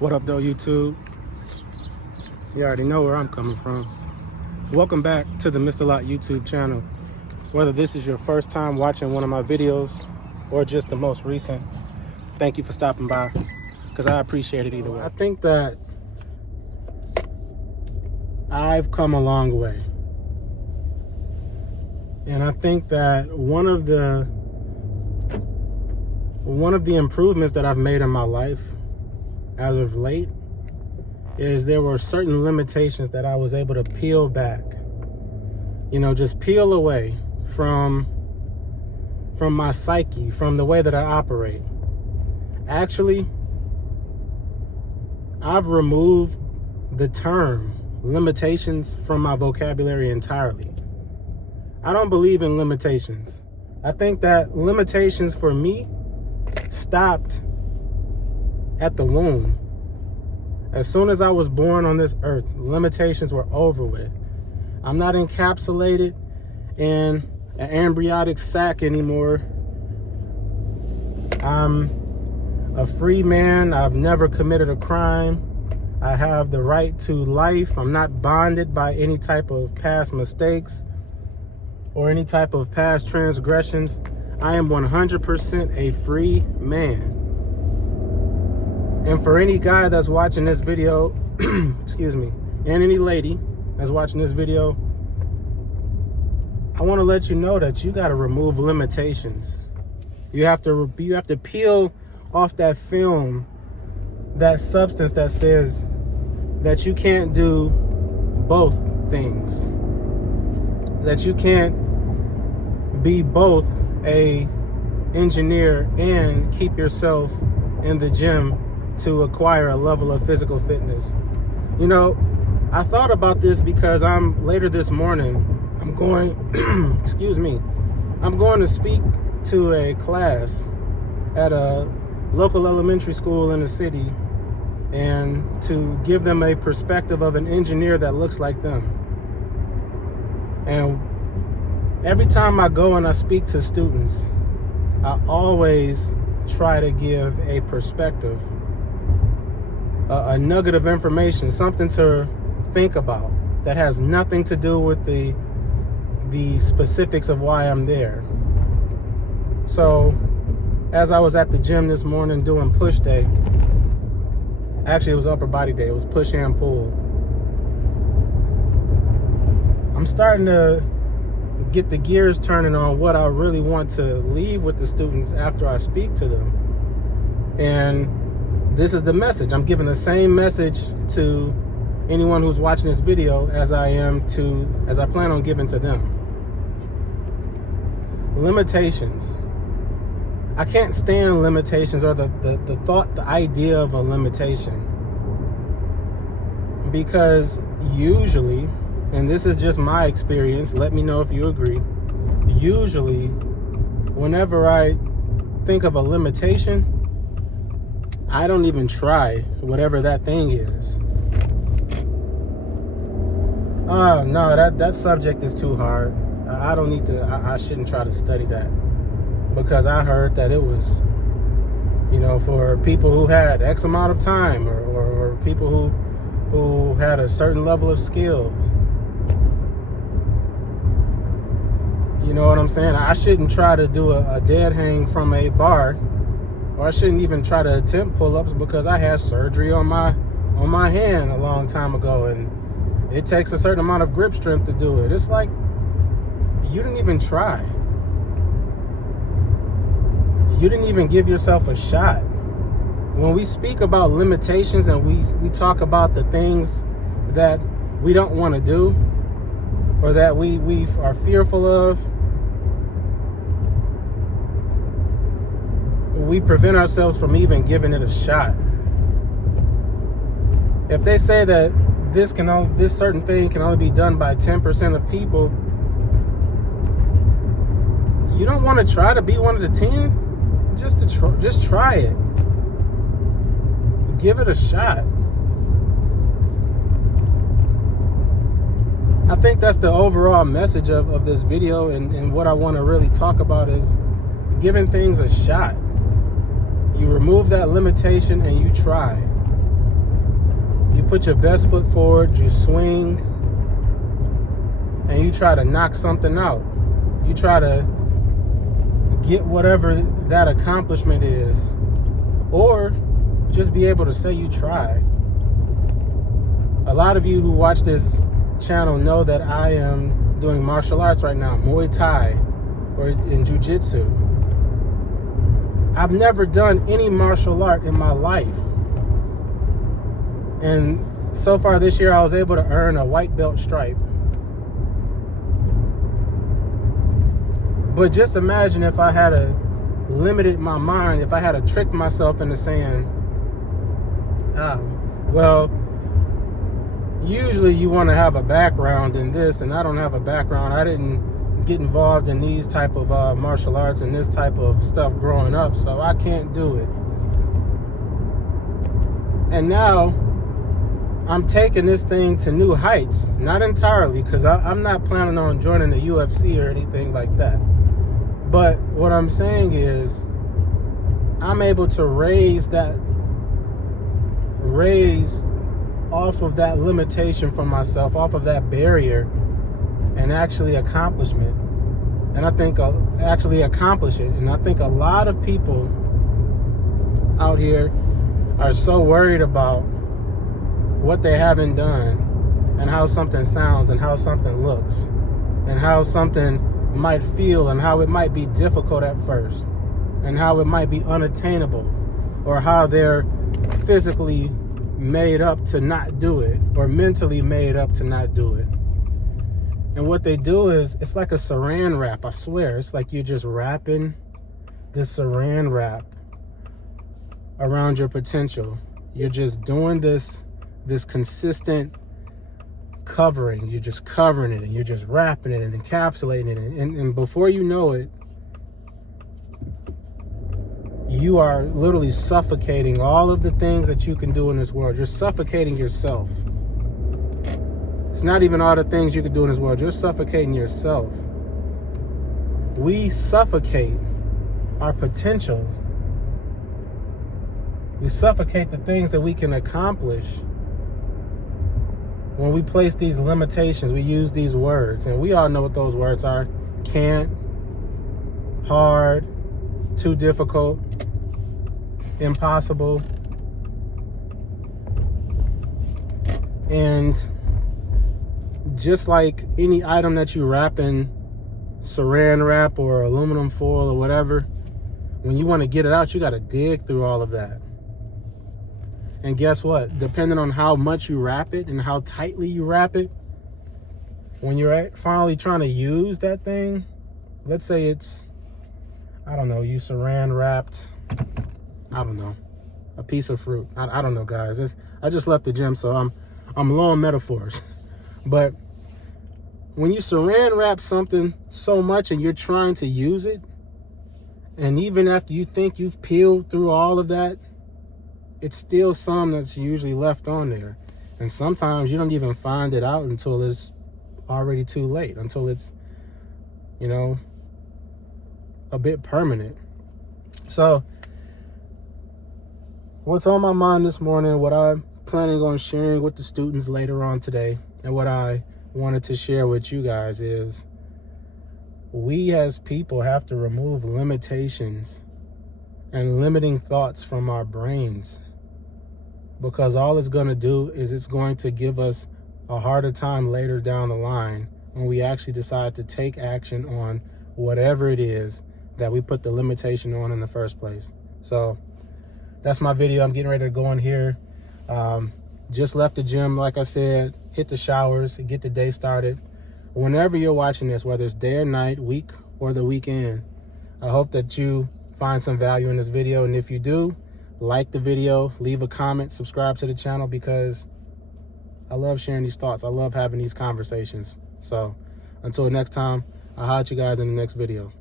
What up, though, YouTube? You already know where I'm coming from. Welcome back to the Mr. Lot YouTube channel. Whether this is your first time watching one of my videos or just the most recent, thank you for stopping by, because I appreciate it either way. I think that I've come a long way. And I think that one of the improvements that I've made in my life as of late is there were certain limitations that I was able to peel back. Just peel away from my psyche, from the way that I operate. Actually, I've removed the term limitations from my vocabulary entirely. I don't believe in limitations. I think that limitations for me stopped at the womb. As soon as I was born on this earth, limitations were over with. I'm not encapsulated in an embryonic sac anymore. I'm a free man. I've never committed a crime. I have the right to life. I'm not bonded by any type of past mistakes or any type of past transgressions. I am 100% a free man. And for any guy that's watching this video, excuse me, and any lady that's watching this video, I want to let you know that you got to remove limitations. You have to peel off that film, that substance that says that you can't do both things. That you can't be both a engineer and keep yourself in the gym to acquire a level of physical fitness. I thought about this because later this morning, I'm going, excuse me, I'm going to speak to a class at a local elementary school in the city and to give them a perspective of an engineer that looks like them. And every time I go and I speak to students, I always try to give a perspective, a nugget of information, something to think about that has nothing to do with the specifics of why I'm there. So, as I was at the gym this morning doing push day, actually it was upper body day, it was push and pull. I'm starting to get the gears turning on what I really want to leave with the students after I speak to them. And this is the message. I'm giving the same message to anyone who's watching this video as I plan on giving to them. Limitations. I can't stand limitations or the idea of a limitation. Because usually, and this is just my experience, let me know if you agree. Usually, whenever I think of a limitation, I don't even try whatever that thing is. No, that subject is too hard. I don't need to, I shouldn't try to study that. Because I heard that it was, for people who had X amount of time or people who had a certain level of skills. You know what I'm saying? I shouldn't try to do a dead hang from a bar, or I shouldn't even try to attempt pull-ups because I had surgery on my hand a long time ago, and it takes a certain amount of grip strength to do it. It's like you didn't even try. You didn't even give yourself a shot. When we speak about limitations and we talk about the things that we don't want to do or that we are fearful of, we prevent ourselves from even giving it a shot. If they say that this certain thing can only be done by 10% of people, you don't want to try to be one of the 10? Just try it. Give it a shot. I think that's the overall message of this video, and what I want to really talk about is giving things a shot. You remove that limitation and you try. put your best foot forward, you swing, and you try to knock something out. You try to get whatever that accomplishment is, or just be able to say you tried. A lot of you who watch this channel know that I am doing martial arts right now, Muay Thai or in Jiu-Jitsu. I've never done any martial art in my life. And so far this year, I was able to earn a white belt stripe. But just imagine if I had limited my mind, if I had tricked myself into saying, well, usually you want to have a background in this, and I don't have a background. I didn't get involved in these type of martial arts and this type of stuff growing up, so I can't do it. And now I'm taking this thing to new heights. Not entirely, because I'm not planning on joining the UFC or anything like that. But what I'm saying is, I'm able to raise off of that limitation for myself, off of that barrier, and actually accomplishment. And I think actually accomplish it. And I think a lot of people out here are so worried about what they haven't done, and how something sounds, and how something looks, and how something might feel, and how it might be difficult at first, and how it might be unattainable, or how they're physically made up to not do it, or mentally made up to not do it. And what they do is, it's like a saran wrap. I swear, it's like you're just wrapping this saran wrap around your potential. You're just doing this consistent covering. You're just covering it, and you're just wrapping it and encapsulating it, and before you know it, you are literally suffocating all of the things that you can do in this world. You're suffocating yourself. It's not even all the things you can do in this world. You're suffocating yourself. We suffocate our potential. We suffocate the things that we can accomplish when we place these limitations. We use these words, and we all know what those words are. Can't, hard, too difficult, impossible. And just like any item that you wrap in saran wrap or aluminum foil or whatever, when you want to get it out, you got to dig through all of that. And guess what? Depending on how much you wrap it and how tightly you wrap it, when you're finally trying to use that thing, let's say it's, I don't know, you saran wrapped, I don't know, a piece of fruit. I don't know, guys. I just left the gym, so I'm low on metaphors. But when you saran wrap something so much and you're trying to use it, and even after you think you've peeled through all of that, it's still some that's usually left on there. And sometimes you don't even find it out until it's already too late, until it's, you know, a bit permanent. So what's on my mind this morning, what I'm planning on sharing with the students later on today, and what I wanted to share with you guys is, we as people have to remove limitations and limiting thoughts from our brains, because all it's going to do is it's going to give us a harder time later down the line when we actually decide to take action on whatever it is that we put the limitation on in the first place. So that's my video. I'm getting ready to go in here. Just left the gym, like I said, hit the showers, get the day started. Whenever you're watching this, whether it's day or night, week or the weekend, I hope that you find some value in this video. And if you do, like the video, leave a comment, subscribe to the channel, because I love sharing these thoughts. I love having these conversations. So until next time, I'll holler at you guys in the next video.